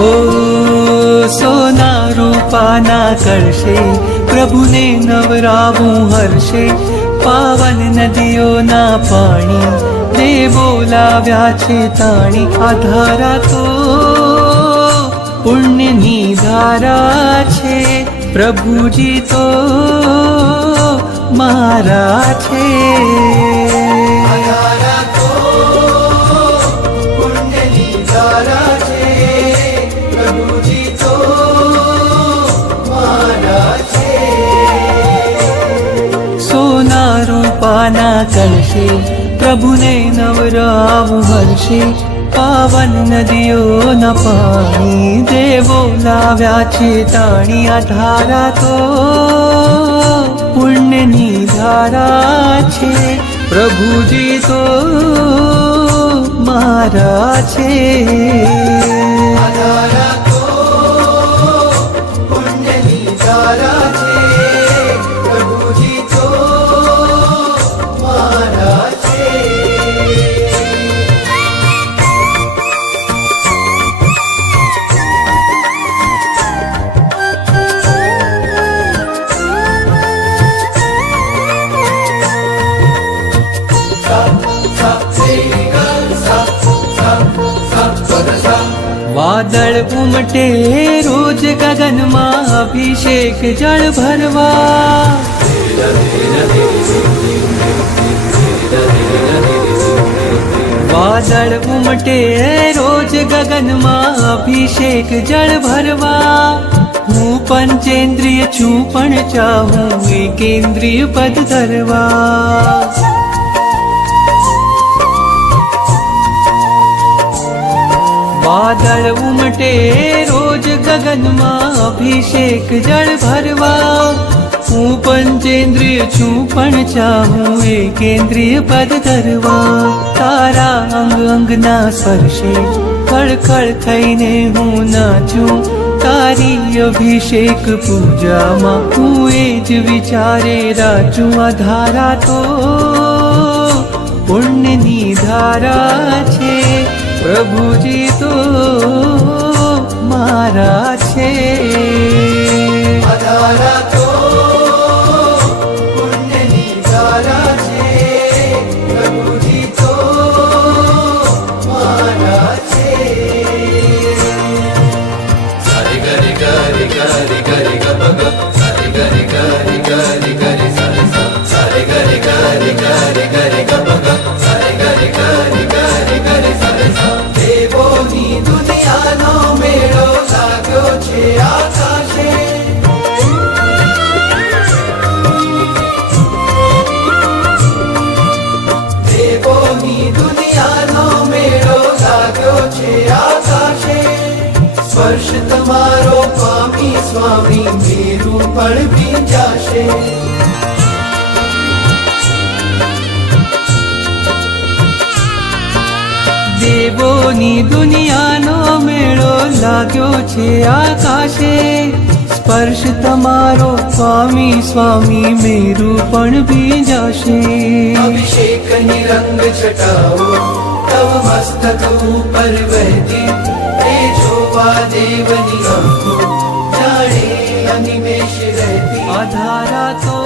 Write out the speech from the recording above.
હો સોના રૂપાના કરશે, પ્રભુને નવરાવું હર્ષે. પાવન નદીઓના પાણી તે બોલાવ્યા છે તાણી. આ ધારા તો પુણ્યની ધારા છે, પ્રભુજી તો મારા છે. રૂપાના કલશે, પ્રભુને નવરાવું હર્ષે. પાવન નદીઓના પાણી તે બોલાવ્યા છે તાણી. આ ધારા તો પુણ્યની ધારા છે, પ્રભુજી તો મારા છે. વાદળ ઉમટે રોજ ગગનમાં, અભિષેક જળ ભરવા. વાદળ ઉમટે રોજ ગગનમાં, અભિષેક જળ ભરવા. હું પંચેન્દ્રિય છું પણ ચાહું એકેન્દ્રિય પદ ધરવા. વાદળ ઉમટે રોજ ગગનમાં, અભિષેક જળ ભરવા. હું પંચેન્દ્રિય છું પણ ચાહું એકેન્દ્રિય પદ ધરવા. તારા અંગ અંગના સ્પર્શે ખળખળ થઈને હું નાચું. તારી અભિષેક પૂજામાં હું એ જ વિચારે રાચું. આ ધારા તો પુણ્યની ધારા છે, પ્રભુજી તો મારા છે. આ ધારા તો પુણ્યની ધારા છે, પ્રભુજી તો મારા છે. સારી ગરી ગરી ગરી ગરી ગપ ગપ, સારી ગરી ગરી ગરી ગરી સારી સા, સારી ગરી ગરી ગરી ગરી ગપ ગપ, સારી ગરી ગરી ગરી ગરી સારી સા. દેવોની દુનિયાનો મેળો લાગ્યો છે આકાશે. દેવોની દુનિયાનો મેળો લાગ્યો છે આકાશે. સ્પર્શ તમારો પામી સ્વામી, મેરું પણ ભીંજાશે. દેવોની દુનિયાનો મેળો લાગ્યો છે આકાશે. સ્પર્શ તમારો સ્વામી સ્વામી, મેરું પણ ભીંજાશે. અભિષેકની રંગ છટાઓ તવ મસ્તક ઉપર વહેતી, એ જોવા દેવની આંખો જાણે અનિમેષ રહેતી. આ ધારા તો